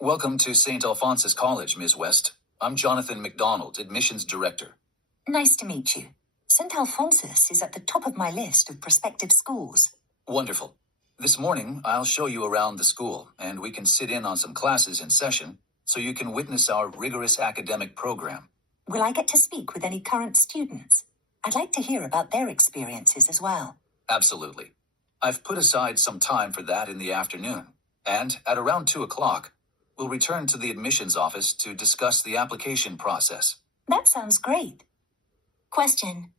Welcome to St. Alphonsus College, Ms. West. I'm Jonathan McDonald, Admissions Director. Nice to meet you. St. Alphonsus is at the top of my list of prospective schools. Wonderful. This morning, I'll show you around the school, and we can sit in on some classes in session so you can witness our rigorous academic program. Will I get to speak with any current students? I'd like to hear about their experiences as well. Absolutely. I've put aside some time for that in the afternoon, and at around 2 o'clock, we'll return to the admissions office to discuss the application process. That sounds great. Question.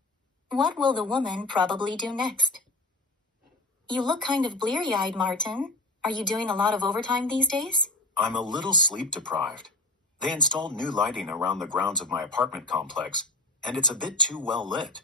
What will the woman probably do next? You look kind of bleary-eyed, Martin. Are you doing a lot of overtime these days? I'm a little sleep deprived. They installed new lighting around the grounds of my apartment complex, and it's a bit too well lit.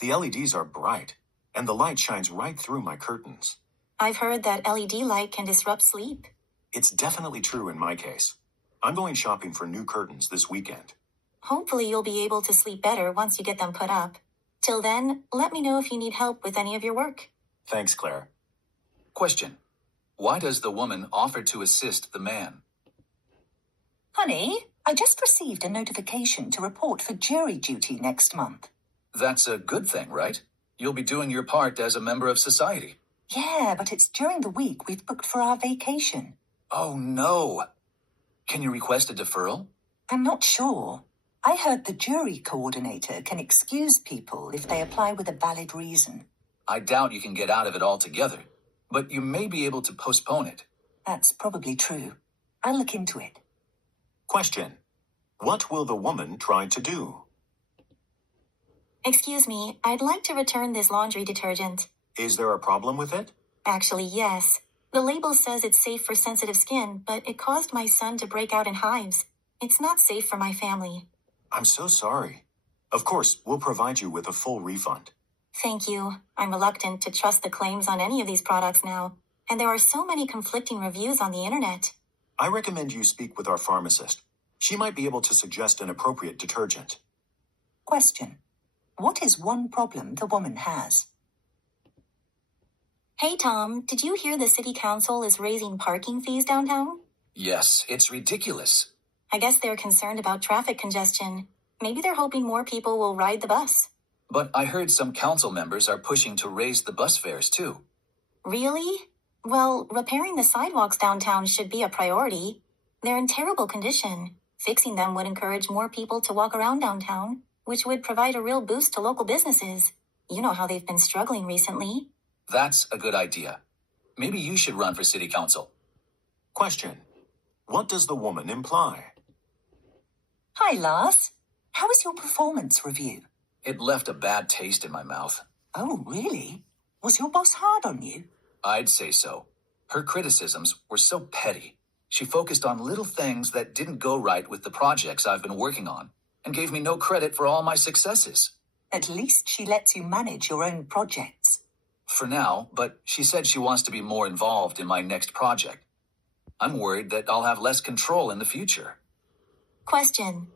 The LEDs are bright, and the light shines right through my curtains. I've heard that LED light can disrupt sleep. It's definitely true in my case. I'm going shopping for new curtains this weekend. Hopefully you'll be able to sleep better once you get them put up. Till then, let me know if you need help with any of your work. Thanks, Claire. Question. Why does the woman offer to assist the man? Honey, I just received a notification to report for jury duty next month. That's a good thing, right? You'll be doing your part as a member of society. Yeah, but it's during the week we've booked for our vacation. Oh, no. Can you request a deferral? I'm not sure. I heard the jury coordinator can excuse people if they apply with a valid reason. I doubt you can get out of it altogether, but you may be able to postpone it. That's probably true. I'll look into it. Question. What will the woman try to do? Excuse me, I'd like to return this laundry detergent. Is there a problem with it? Actually, yes. The label says it's safe for sensitive skin, but it caused my son to break out in hives. It's not safe for my family. I'm so sorry. Of course, we'll provide you with a full refund. Thank you. I'm reluctant to trust the claims on any of these products now, and there are so many conflicting reviews on the internet. I recommend you speak with our pharmacist. She might be able to suggest an appropriate detergent. Question. What is one problem the woman has? Hey Tom, did you hear the city council is raising parking fees downtown? Yes, it's ridiculous. I guess they're concerned about traffic congestion. Maybe they're hoping more people will ride the bus. But I heard some council members are pushing to raise the bus fares too. Really? Well, repairing the sidewalks downtown should be a priority. They're in terrible condition. Fixing them would encourage more people to walk around downtown, which would provide a real boost to local businesses. You know how they've been struggling recently. That's a good idea. Maybe you should run for city council. Question. What does the woman imply? Hi, Lars. How was your performance review? It left a bad taste in my mouth. Oh, really? Was your boss hard on you? I'd say so. Her criticisms were so petty. She focused on little things that didn't go right with the projects I've been working on, and gave me no credit for all my successes. At least she lets you manage your own projects. For now, but she said she wants to be more involved in my next project. I'm worried that I'll have less control in the future. Question.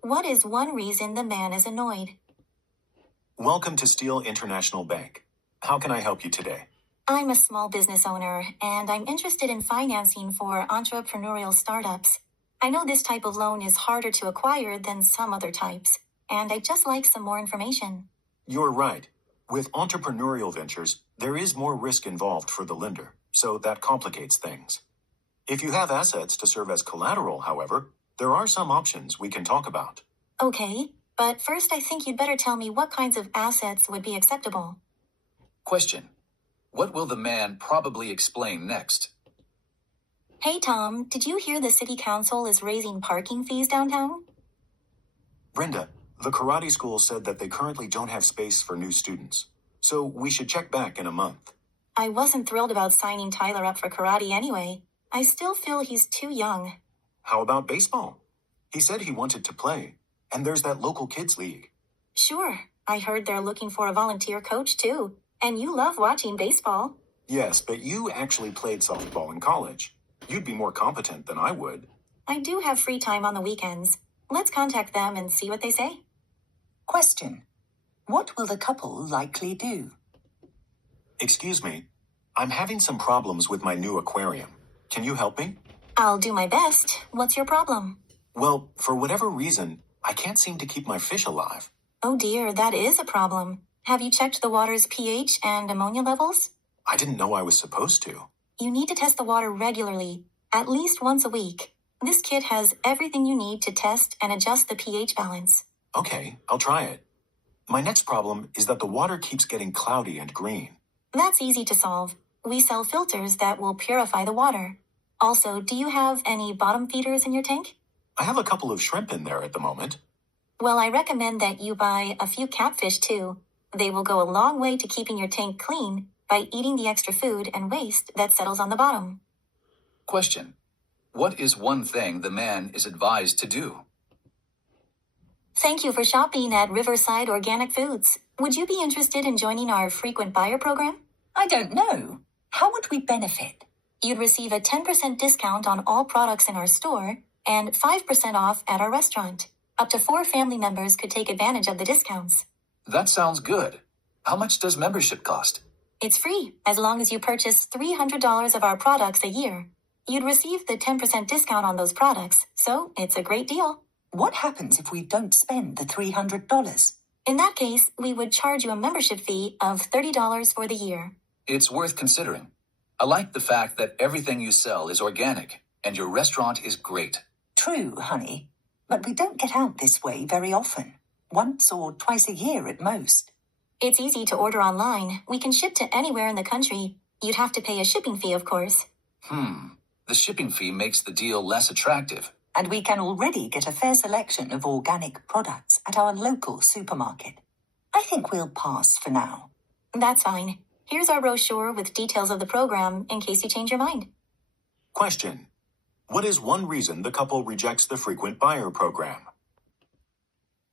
What is one reason the man is annoyed? Welcome to Steel International Bank. How can I help you today? I'm a small business owner, and I'm interested in financing for entrepreneurial startups. I know this type of loan is harder to acquire than some other types, and I'd just like some more information. You're right. With entrepreneurial ventures, there is more risk involved for the lender, so that complicates things. If you have assets to serve as collateral, however, there are some options we can talk about. Okay, but first I think you'd better tell me what kinds of assets would be acceptable. Question. What will the man probably explain next? Hey Tom, did you hear the city council is raising parking fees downtown? Brenda, the karate school said that they currently don't have space for new students, so we should check back in a month. I wasn't thrilled about signing Tyler up for karate anyway. I still feel he's too young. How about baseball? He said he wanted to play, and there's that local kids league. Sure, I heard they're looking for a volunteer coach too, and you love watching baseball. Yes, but you actually played softball in college. You'd be more competent than I would. I do have free time on the weekends. Let's contact them and see what they say. Question. What will the couple likely do? Excuse me, I'm having some problems with my new aquarium. Can you help me? I'll do my best. What's your problem? Well, for whatever reason, I can't seem to keep my fish alive. Oh dear, that is a problem. Have you checked the water's pH and ammonia levels? I didn't know I was supposed to. You need to test the water regularly, at least once a week. This kit has everything you need to test and adjust the pH balance. Okay, I'll try it. My next problem is that the water keeps getting cloudy and green. That's easy to solve. We sell filters that will purify the water. Also, do you have any bottom feeders in your tank? I have a couple of shrimp in there at the moment. Well, I recommend that you buy a few catfish too. They will go a long way to keeping your tank clean by eating the extra food and waste that settles on the bottom. Question. What is one thing the man is advised to do? Thank you for shopping at Riverside Organic Foods. Would you be interested in joining our frequent buyer program? I don't know. How would we benefit? You'd receive a 10% discount on all products in our store and 5% off at our restaurant. Up to 4 family members could take advantage of the discounts. That sounds good. How much does membership cost? It's free as long as you purchase $300 of our products a year. You'd receive the 10% discount on those products, so it's a great deal. What happens if we don't spend the $300? In that case, we would charge you a membership fee of $30 for the year. It's worth considering. I like the fact that everything you sell is organic, and your restaurant is great. True, honey. But we don't get out this way very often. Once or twice a year at most. It's easy to order online. We can ship to anywhere in the country. You'd have to pay a shipping fee, of course. The shipping fee makes the deal less attractive. And we can already get a fair selection of organic products at our local supermarket. I think we'll pass for now. That's fine. Here's our brochure with details of the program in case you change your mind. Question. What is one reason the couple rejects the frequent buyer program?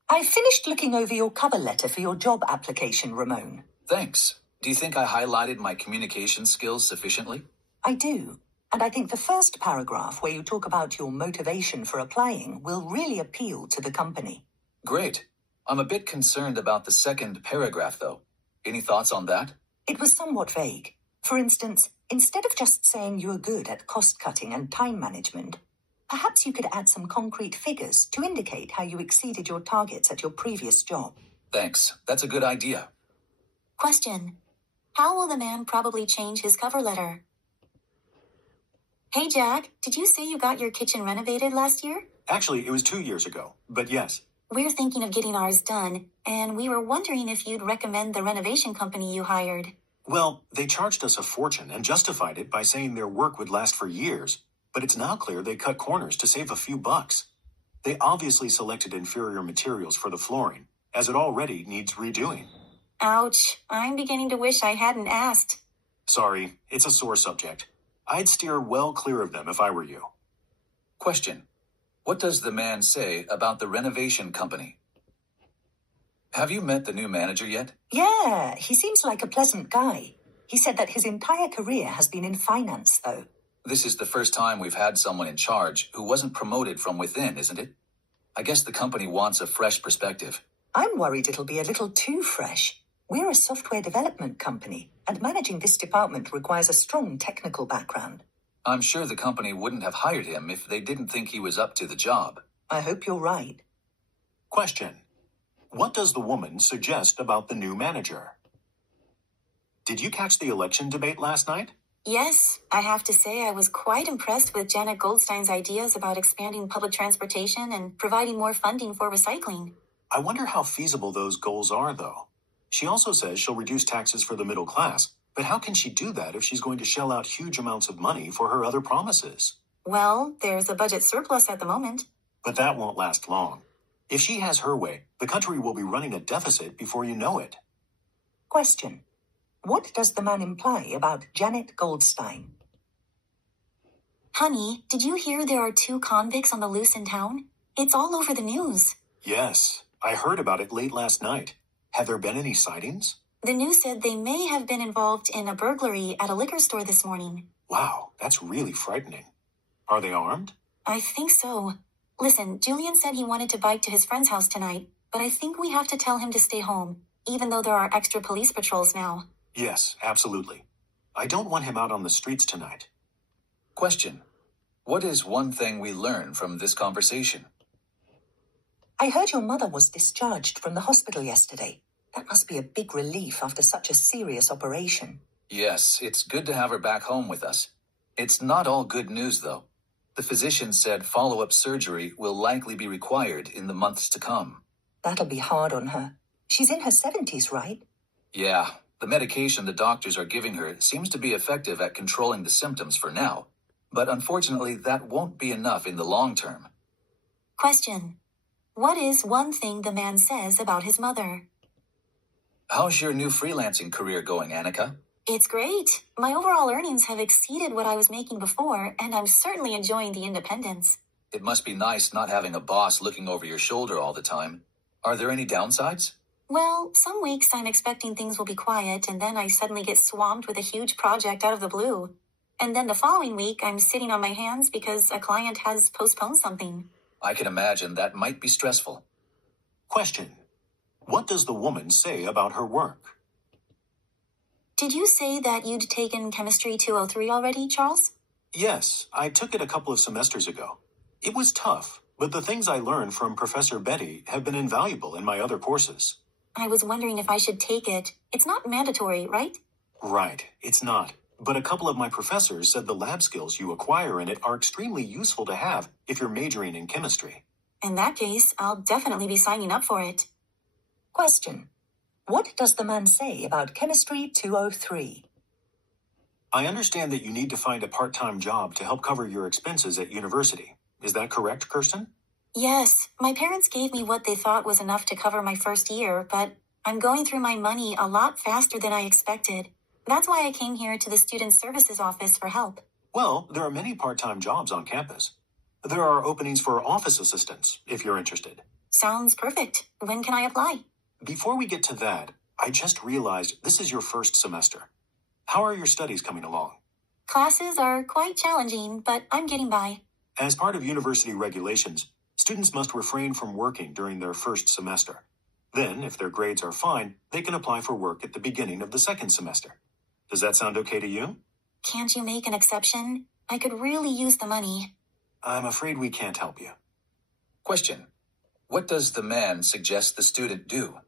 I finished looking over your cover letter for your job application, Ramon. Thanks. Do you think I highlighted my communication skills sufficiently? I do. And I think the first paragraph where you talk about your motivation for applying will really appeal to the company. Great. I'm a bit concerned about the second paragraph, though. Any thoughts on that? It was somewhat vague. For instance, instead of just saying you are good at cost-cutting and time management, perhaps you could add some concrete figures to indicate how you exceeded your targets at your previous job. Thanks. That's a good idea. Question. How will the man probably change his cover letter? Hey, Jack, did you say you got your kitchen renovated last year? Actually, it was 2 years ago, but yes. We're thinking of getting ours done, and we were wondering if you'd recommend the renovation company you hired. Well, they charged us a fortune and justified it by saying their work would last for years, but it's now clear they cut corners to save a few bucks. They obviously selected inferior materials for the flooring, as it already needs redoing. Ouch, I'm beginning to wish I hadn't asked. Sorry, it's a sore subject. I'd steer well clear of them if I were you. Question. What does the man say about the renovation company? Have you met the new manager yet? Yeah, he seems like a pleasant guy. He said that his entire career has been in finance, though. This is the first time we've had someone in charge who wasn't promoted from within, isn't it? I guess the company wants a fresh perspective. I'm worried it'll be a little too fresh. We're a software development company, and managing this department requires a strong technical background. I'm sure the company wouldn't have hired him if they didn't think he was up to the job. I hope you're right. Question. What does the woman suggest about the new manager? Did you catch the election debate last night? Yes, I have to say I was quite impressed with Janet Goldstein's ideas about expanding public transportation and providing more funding for recycling. I wonder how feasible those goals are, though. She also says she'll reduce taxes for the middle class, but how can she do that if she's going to shell out huge amounts of money for her other promises? Well, there's a budget surplus at the moment. But that won't last long. If she has her way, the country will be running a deficit before you know it. Question. What does the man imply about Janet Goldstein? Honey, did you hear there are 2 convicts on the loose in town? It's all over the news. Yes, I heard about it late last night. Have there been any sightings? The news said they may have been involved in a burglary at a liquor store this morning. Wow, that's really frightening. Are they armed? I think so. Listen, Julian said he wanted to bike to his friend's house tonight, but I think we have to tell him to stay home, even though there are extra police patrols now. Yes, absolutely. I don't want him out on the streets tonight. Question. What is one thing we learn from this conversation? I heard your mother was discharged from the hospital yesterday. That must be a big relief after such a serious operation. Yes, it's good to have her back home with us. It's not all good news, though. The physician said follow-up surgery will likely be required in the months to come. That'll be hard on her. She's in her 70s, right? Yeah, the medication the doctors are giving her seems to be effective at controlling the symptoms for now. But unfortunately, that won't be enough in the long term. Question. What is one thing the man says about his mother? How's your new freelancing career going, Annika? It's great. My overall earnings have exceeded what I was making before, and I'm certainly enjoying the independence. It must be nice not having a boss looking over your shoulder all the time. Are there any downsides? Well, some weeks I'm expecting things will be quiet, and then I suddenly get swamped with a huge project out of the blue. And then the following week, I'm sitting on my hands because a client has postponed something. I can imagine that might be stressful. Question. What does the woman say about her work? Did you say that you'd taken Chemistry 203 already, Charles? Yes, I took it a couple of semesters ago. It was tough, but the things I learned from Professor Betty have been invaluable in my other courses. I was wondering if I should take it. It's not mandatory, right? Right, it's not. But a couple of my professors said the lab skills you acquire in it are extremely useful to have if you're majoring in chemistry. In that case, I'll definitely be signing up for it. Question. What does the man say about Chemistry 203? I understand that you need to find a part-time job to help cover your expenses at university. Is that correct, Kirsten? Yes, my parents gave me what they thought was enough to cover my first year, but I'm going through my money a lot faster than I expected. That's why I came here to the Student Services Office for help. Well, there are many part-time jobs on campus. There are openings for office assistants, if you're interested. Sounds perfect. When can I apply? Before we get to that, I just realized this is your first semester. How are your studies coming along? Classes are quite challenging, but I'm getting by. As part of university regulations, students must refrain from working during their first semester. Then, if their grades are fine, they can apply for work at the beginning of the second semester. Does that sound okay to you? Can't you make an exception? I could really use the money. I'm afraid we can't help you. Question. What does the man suggest the student do?